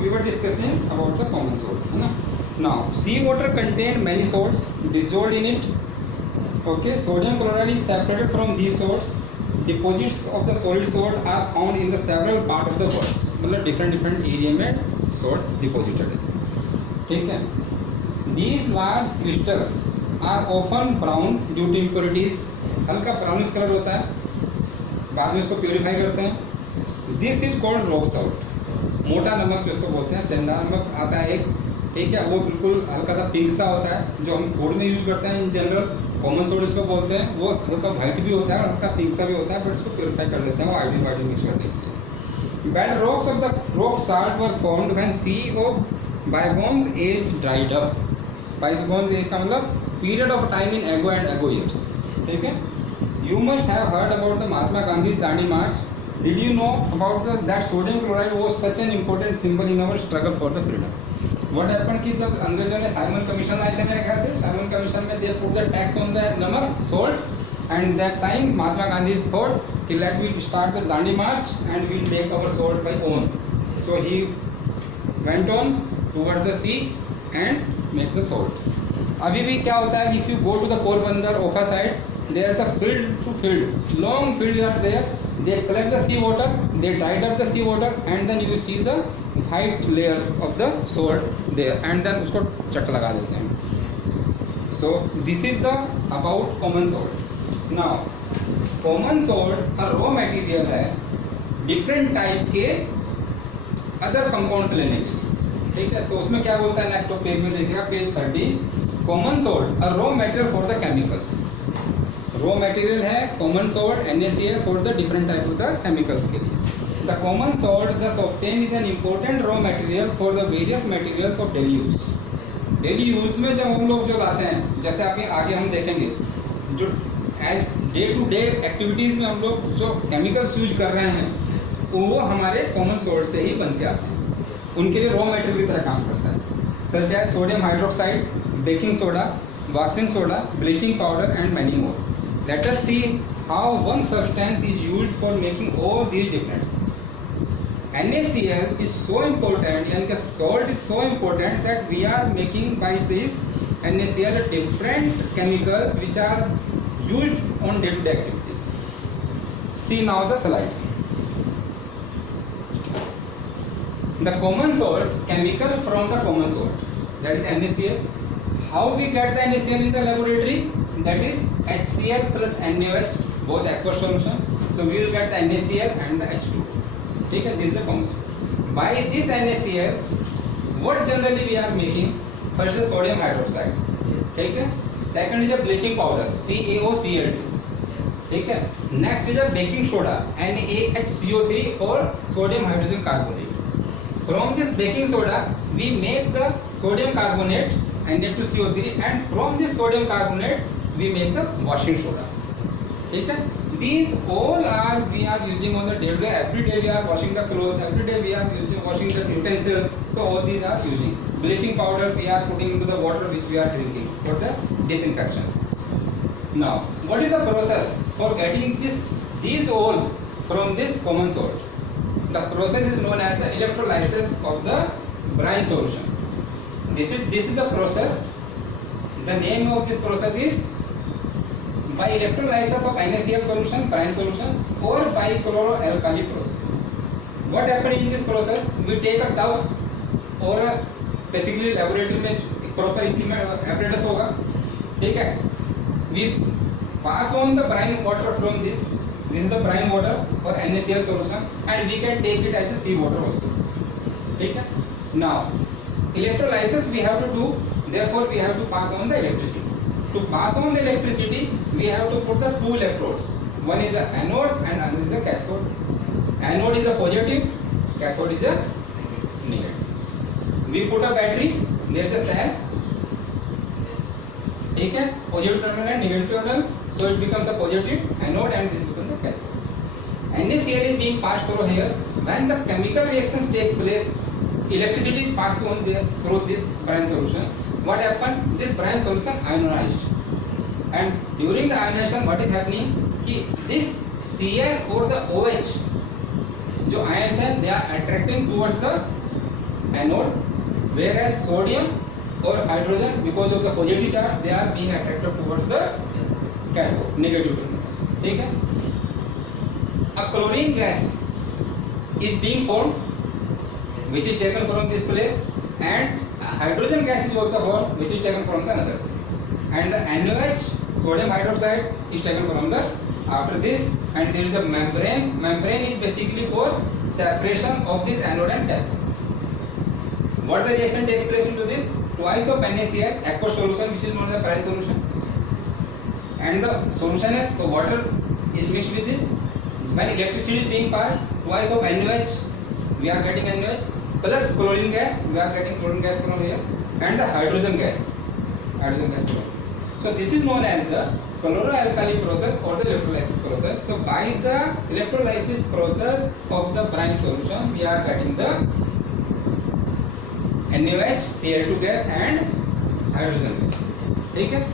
we were discussing about the common salt, है ना. Now sea water contain many salts dissolved in it. Okay, sodium chloride is separated from these salts. Deposits of the solid salt are found in the several part of the world. मतलब different area में salt deposited है. ठीक है. These large crystals are often brown due to impurities. हल्का brownish colour होता है, बाद में इसको प्योरीफाई करते हैं. This is called rock salt. मोटा नमक जिसको बोलते हैं, सेंधा नमक आता है एक, ठीक है, वो बिल्कुल हल्का सा पिंक सा होता है, जो हम फूड में यूज करते हैं इन जनरल. कॉमन सॉल्ट इसको बोलते हैं, वो हल्का वाइट भी होता है और हल्का पिंक सा भी होता है, बट इसको प्योरीफाई कर लेते हैं, वो आयोडीन वाइडिन मिक्स कर देते हैं. Bedrocks of the rock salt were formed when sea of bygones age dried up. Bygones age का मतलब पीरियड ऑफ टाइम इन एगो एंड एगो ईयर्स. ठीक है. You must have heard about the Mahatma Gandhi's Dandi March. Did you know about that sodium chloride was such an important symbol in our struggle for the freedom? What happened कि जब अंग्रेजों ने Simon commission लाए थे मेरे ख्याल से, Simon commission में they put the tax on the नमक salt, and that time Mahatma Gandhi thought कि let we start the Dandi March and we take our salt by own. So he went on towards the sea and make the salt. अभी भी क्या होता है, if you go to the Porbandar Oka side, there the field to field, long fields are there. They collect the sea water, they dried up the sea water, and then you see the white layers of the salt there, and then उसको चट लगा देते हैं. So this is the about common salt. Now common salt a raw material है different type के other compounds लेने के लिए. ठीक है, तो उसमें क्या बोलता है, नेक्स्ट पेज में देखिएगा, page 30. Common salt a raw material for the chemicals. Raw material है common salt NaCl for the different type of the chemicals के लिए. The common salt thus obtain is an important raw material for the various materials of daily use. Daily use में जब हम लोग जो लाते हैं, जैसे आगे हम देखेंगे, जो as day to day activities में हम लोग जो केमिकल्स यूज कर रहे हैं, वो हमारे कॉमन सॉल्ट से ही बन के आते हैं. उनके लिए रॉ मटेरियल की तरह काम करता है. सच है sodium hydroxide, baking soda, washing soda, bleaching powder and many more. Let us see how one substance is used for making all these difference. NaCl is so important, and the salt is so important that we are making by this NaCl different chemicals which are used on day-to-day activity. See now the slide. The common salt, chemical from the common salt, that is NaCl. How we get the NaCl in the laboratory? That is HCl plus NaOH, both aqueous solution. So we will get the NaCl and the H2. ठीक है, this is the common. By this NaCl, what generally we are making? First is sodium hydroxide. ठीक है. Second is the bleaching powder, CaOCl2. ठीक है. Next is the baking soda, NaHCO3 or sodium hydrogen carbonate. From this baking soda, we make the sodium carbonate Na2CO3, and from this sodium carbonate we make the washing soda. ठीक है. These all are we are using on the day to day. Every day we are washing the clothes. Every day we are washing the utensils. So all these are using. Bleaching powder we are putting into the water which we are drinking for the disinfection. Now, what is the process for getting these all from this common salt? The process is known as the electrolysis of the brine solution. This is the process. The name of this process is by electrolysis of NaCl solution, brine solution, or by chloroalkali process. What happens in this process? We take a tub or basically laboratory में proper equipment apparatus होगा. ठीक है. We pass on the brine water from this. This is the brine water or NaCl solution, and we can take it as a sea water also. ठीक है. Now electrolysis we have to do, therefore we have to pass on the electricity. To pass on the electricity, we have to put the two electrodes. One is the anode and another is the cathode. Anode is a positive, cathode is a negative. We put a battery, there is a cell. ठीक है, positive terminal and negative terminal, so it becomes a positive anode and this becomes the cathode. NaCl is being passed through here. When the chemical reactions takes place, electricity is passed on there through this brine solution. What happened? This brine solution ionized, and during the ionization, what is happening? कि this Cl or the OH, जो ions हैं, they are attracting towards the anode, whereas sodium or hydrogen, because of the positive charge, they are being attracted towards the cathode, negative terminal. ठीक है? A chlorine gas is being formed, which is taken from this place, and a hydrogen gas is also formed, which is taken from the another place. And the NaOH, sodium hydroxide, is taken from the after this, and there is a membrane. Membrane is basically for separation of this anode and cathode. What the reaction takes place into this? Twice of NaCl, aqueous solution, which is known as Price solution, and the solution है तो water is mixed with this. When electricity is being passed, twice of NaOH, we are getting NaOH, plus chlorine gas, we are getting chlorine gas from here, and the hydrogen gas from. So this is known as the chloroalkali process or the electrolysis process. So by the electrolysis process of the brine solution, we are getting the NaOH, Cl2 gas and hydrogen gas. Okay?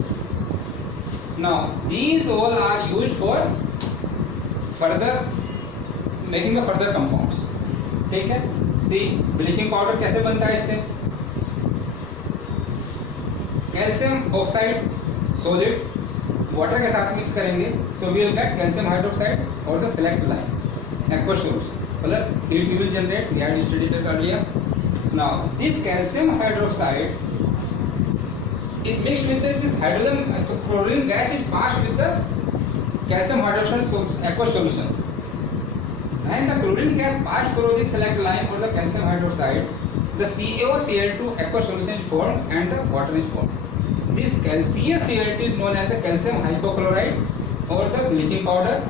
Now these all are used for further making the further compounds. ठीक है? See, bleaching powder कैसे बनता है इससे? Calcium oxide solid water के साथ mix करेंगे, so we will get calcium hydroxide or the select lime, aqueous solution, plus heat we will generate. We had studied it earlier. Now this calcium hydroxide is mixed with this hydrogen, so chlorine gas is passed with the calcium hydroxide aqueous solution, and the chlorine gas passed through the select lime or the calcium hydroxide, the CaOCl2 aqueous solution is formed and the water is formed. This CaCl2 is known as the calcium hypochlorite or the bleaching powder.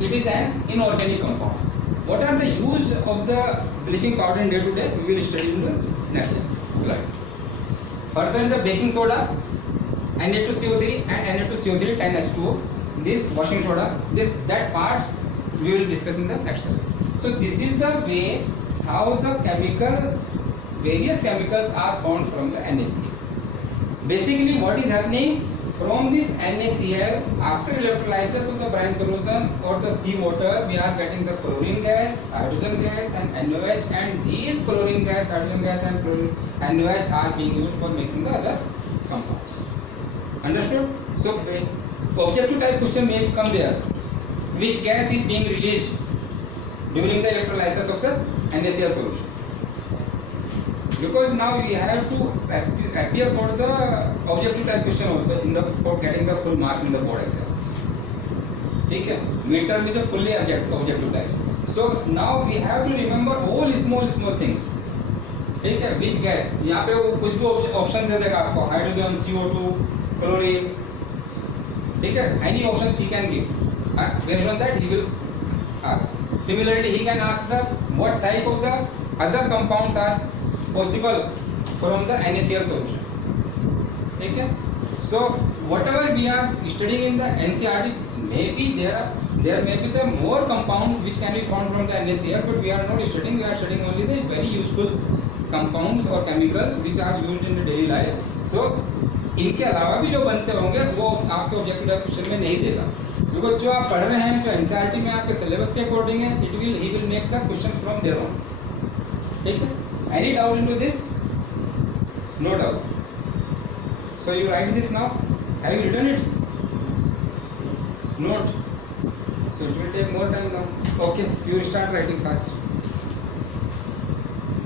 It is an inorganic compound. What are the use of the bleaching powder in day to day? We will study in the next slide. Further is the baking soda, Na2CO3 and Na2CO3 10H2O. This washing soda, that part we will discuss in the next slide. So this is the way how the various chemicals are formed from the NaCl. Basically what is happening from this NaCl, after electrolysis of the brine solution or the seawater, we are getting the chlorine gas, hydrogen gas and NaOH, and these chlorine gas, hydrogen gas and NaOH are being used for making the other compounds. Understood? So objective type question may come there. Which gas is being released during the electrolysis of the NaCl solution? Because now we have to appear for the objective type question also for getting the full marks in the board exam. ठीक है? Midterm is a fully objective type. So now we have to remember all small things. ठीक है? Which gas? यहाँ पे वो कुछ भी option दे देगा आपको, हाइड्रोजन, CO2, क्लोरीन. ठीक है? Any options he can give. Based on that he will ask. Similarly, he can ask the what type of the other compounds are possible from the NaCl solution. ठीक है? So whatever we are studying in the NCERT, maybe there may be the more compounds which can be formed from the NaCl, but we are not studying. We are studying only the very useful compounds or chemicals which are used in the daily life. So इनके अलावा भी जो बनते होंगे वो आपके objective question में नहीं देगा, बिकॉज जो आप पढ़ रहे हैं जो एनसीईआरटी में आपके सिलेबस के अकॉर्डिंग है, he will make the questions from their own. ठीक है? Any doubt into this? No doubt. So you write this now. Have you written it? Note. So it will take more time now. Okay, you start writing fast.